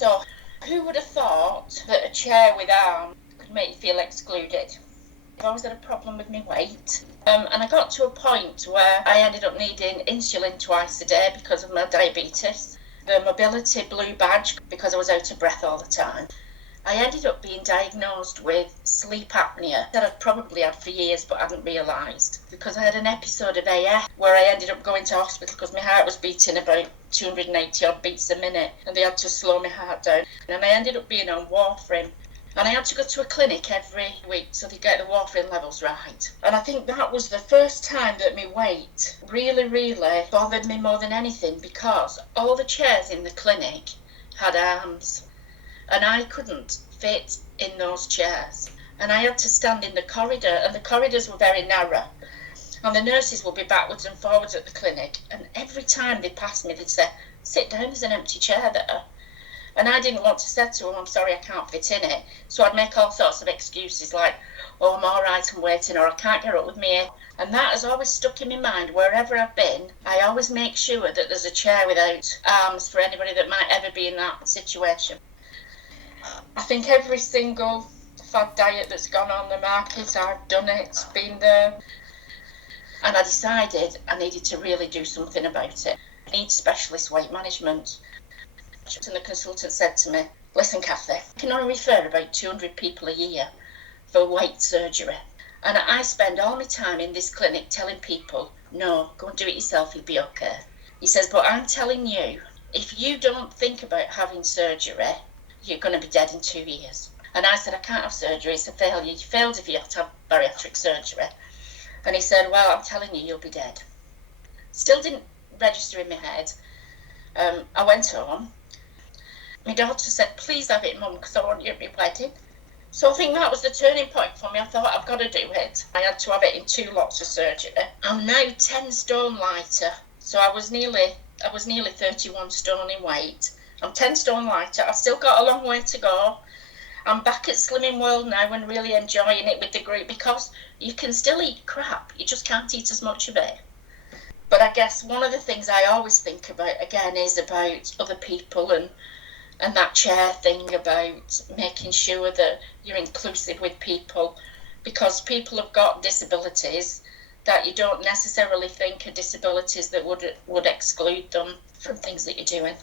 So, who would have thought that a chair with arms could make you feel excluded? I've always had a problem with my weight. And I got to a point where I ended up needing insulin twice a day because of my diabetes. The mobility blue badge because I was out of breath all the time. I ended up being diagnosed with sleep apnea that I'd probably had for years but hadn't realised, because I had an episode of AF where I ended up going to hospital because my heart was beating about 280 odd beats a minute and they had to slow my heart down. And I ended up being on warfarin. And I had to go to a clinic every week so they get the warfarin levels right. And I think that was the first time that my weight really, really bothered me more than anything, because all the chairs in the clinic had arms. And I couldn't fit in those chairs. And I had to stand in the corridor, and the corridors were very narrow. And the nurses would be backwards and forwards at the clinic. And every time they passed me, they'd say, "Sit down, there's an empty chair there." And I didn't want to say to them, "I'm sorry, I can't fit in it." So I'd make all sorts of excuses like, "Oh, I'm all right, I'm waiting," or "I can't get up with me." And that has always stuck in my mind. Wherever I've been, I always make sure that there's a chair without arms for anybody that might ever be in that situation. I think every single fad diet that's gone on the market, I've done it, been there. And I decided I needed to really do something about it. I need specialist weight management. And the consultant said to me, "Listen, Kathy, I can only refer about 200 people a year for weight surgery. And I spend all my time in this clinic telling people, no, go and do it yourself, you'll be okay." He says, "But I'm telling you, if you don't think about having surgery, you're going to be dead in 2 years." And I said, "I can't have surgery, it's a failure. You failed if you have to have bariatric surgery." And he said, "Well, I'm telling you, you'll be dead." Still didn't register in my head. I went home. My daughter said, "Please have it, Mum, because I want you at my wedding." So I think that was the turning point for me. I thought, I've got to do it. I had to have it in 2 lots of surgery. I'm now 10 stone lighter. So I was nearly 31 stone in weight. I'm 10 stone lighter. I've still got a long way to go. I'm back at Slimming World now and really enjoying it with the group, because you can still eat crap. You just can't eat as much of it. But I guess one of the things I always think about, again, is about other people and that chair thing, about making sure that you're inclusive with people, because people have got disabilities that you don't necessarily think are disabilities that would exclude them from things that you're doing.